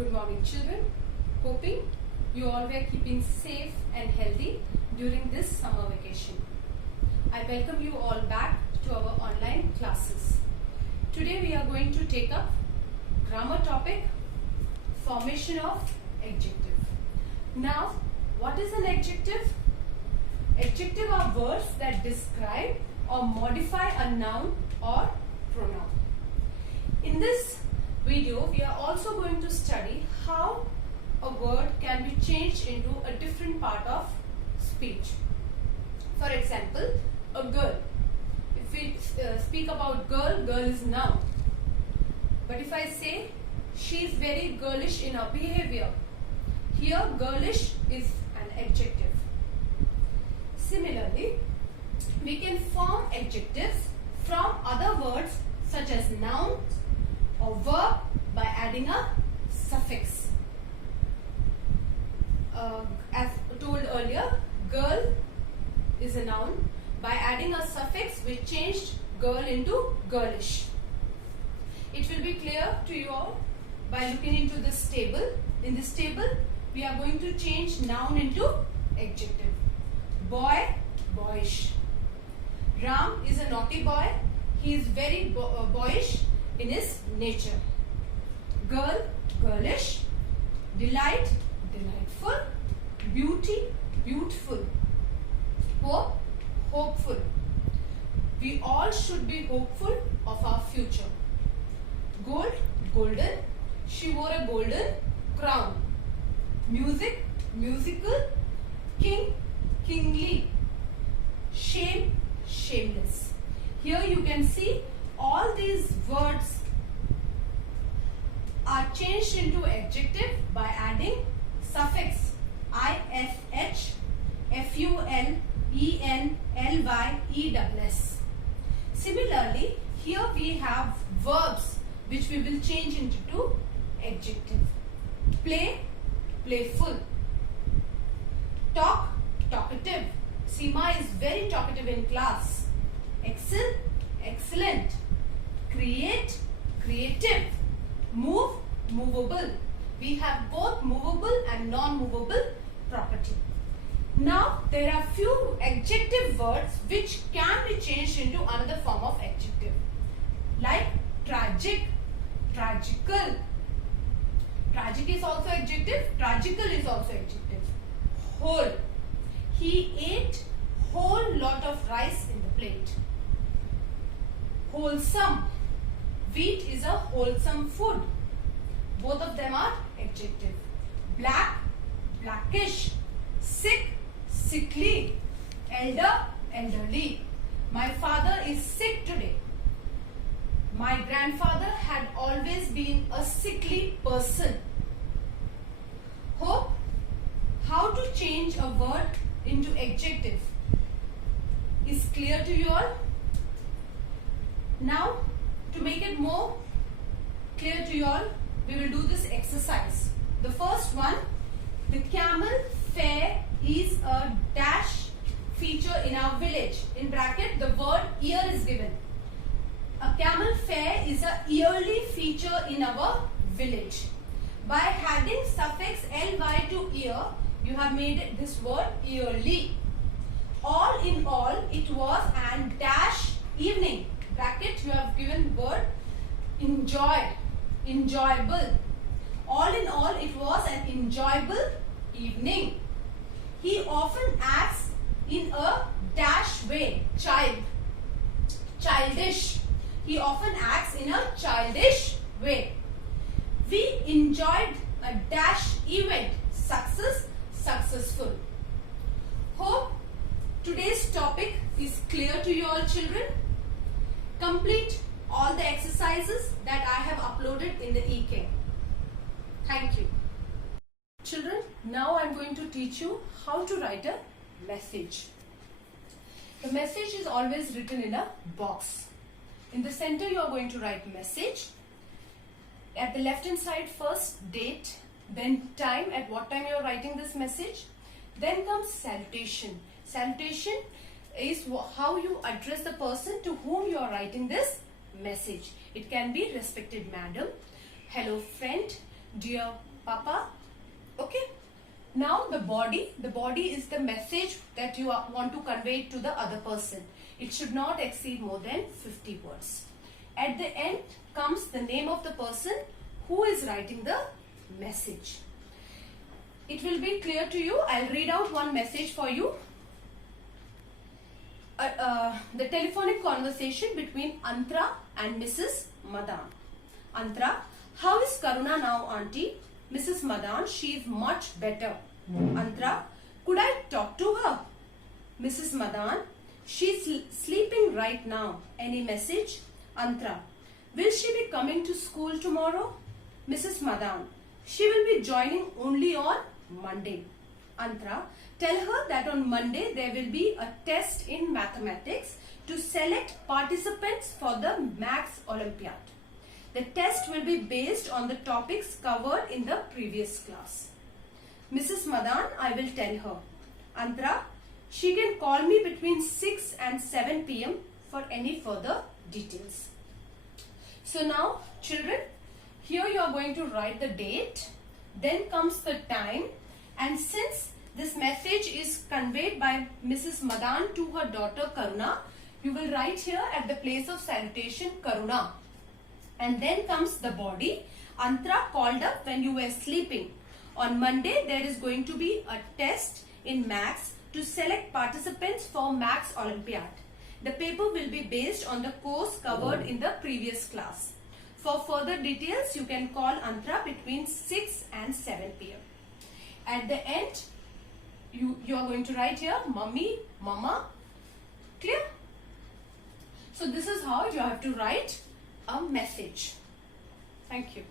Good morning, children. Hoping you all were keeping safe and healthy during this summer vacation. I welcome you all back to our online classes. Today we are going to take up grammar topic, formation of adjective. Now, what is an adjective? Adjective are words that describe or modify a noun or pronoun. In this video, we are also going to study how a word can be changed into a different part of speech. For example, a girl. If we speak about girl, girl is noun. But if I say she is very girlish in her behavior, here girlish is an adjective. Similarly, we can form adjectives from other words such as nouns or verb by adding a suffix. As told earlier, girl is a noun. By adding a suffix, we changed girl into girlish. It will be clear to you all by looking into this table. In this table, we are going to change noun into adjective. Boy, boyish. Ram is a naughty boy. He is very boyish in his nature. Girl, girlish. Delight, delightful. Beauty, beautiful. Hope, hopeful. We all should be hopeful of our future. Gold, golden. She wore a golden crown. Music, musical. King, kingly. Shame, shameless. Here you can see all these words are changed into adjective by adding suffix ish, ful, en, ly, ews. Similarly, here we have verbs which we will change into adjective. Play, playful. Talk, talkative. Seema is very talkative in class. Excel, excellent. Create, creative. Move, movable. We have both movable and non-movable property. Now, there are few adjective words which can be changed into another form of adjective. Like tragic, tragical. Tragic is also adjective. Tragical is also adjective. Whole. He ate whole lot of rice in the plate. Wholesome. Wheat is a wholesome food. Both of them are adjective. Black, blackish. Sick, sickly. Elder, elderly. My father is sick today. My grandfather had always been a sickly person. Hope. How to change a word into adjective is clear to you all. Now, to make it more clear to you all, we will do this exercise. The first one, the camel fair is a dash feature in our village. In bracket, the word year is given. A camel fair is a yearly feature in our village. By adding suffix ly to year, you have made this word yearly. All in all, it was an dash evening. Bracket, you have given word enjoy, enjoyable. All in all, it was an enjoyable evening. He often acts in a dash way. Child, childish. He often acts in a childish way. We enjoyed a dash event. Success, successful. Hope today's topic is clear to you all, children. Complete all the exercises that I have uploaded in the EK. Thank you. Children, now I am going to teach you how to write a message. The message is always written in a box. In the center you are going to write message. At the left hand side, first date, then time, at what time you are writing this message. Then comes salutation. Salutation is how you address the person to whom you are writing this message. It can be respected madam, hello friend, dear Papa. Okay. Now the body is the message that you want to convey to the other person. It should not exceed more than 50 words. At the end comes the name of the person who is writing the message. It will be clear to you. I'll read out one message for you. The telephonic conversation between Antara and Mrs. Madan. Antara, how is Karuna now, auntie? Mrs. Madan, she is much better. Antara, could I talk to her? Mrs. Madan, she's sleeping right now. Any message? Antara, will she be coming to school tomorrow? Mrs. Madan, she will be joining only on Monday. Antara, tell her that on Monday there will be a test in mathematics to select participants for the Maths Olympiad. The test will be based on the topics covered in the previous class. Mrs. Madan, I will tell her. Antara, she can call me between 6 and 7 p.m. for any further details. So now, children, here you are going to write the date. Then comes the time. And since this message is conveyed by Mrs. Madan to her daughter Karuna, you will write here at the place of salutation Karuna. And then comes the body. Antara called up when you were sleeping. On Monday, there is going to be a test in maths to select participants for Maths Olympiad. The paper will be based on the course covered in the previous class. For further details, you can call Antara between 6 and 7 p.m. At the end, you are going to write here, Mummy, Mama. Clear? So this is how you have to write a message. Thank you.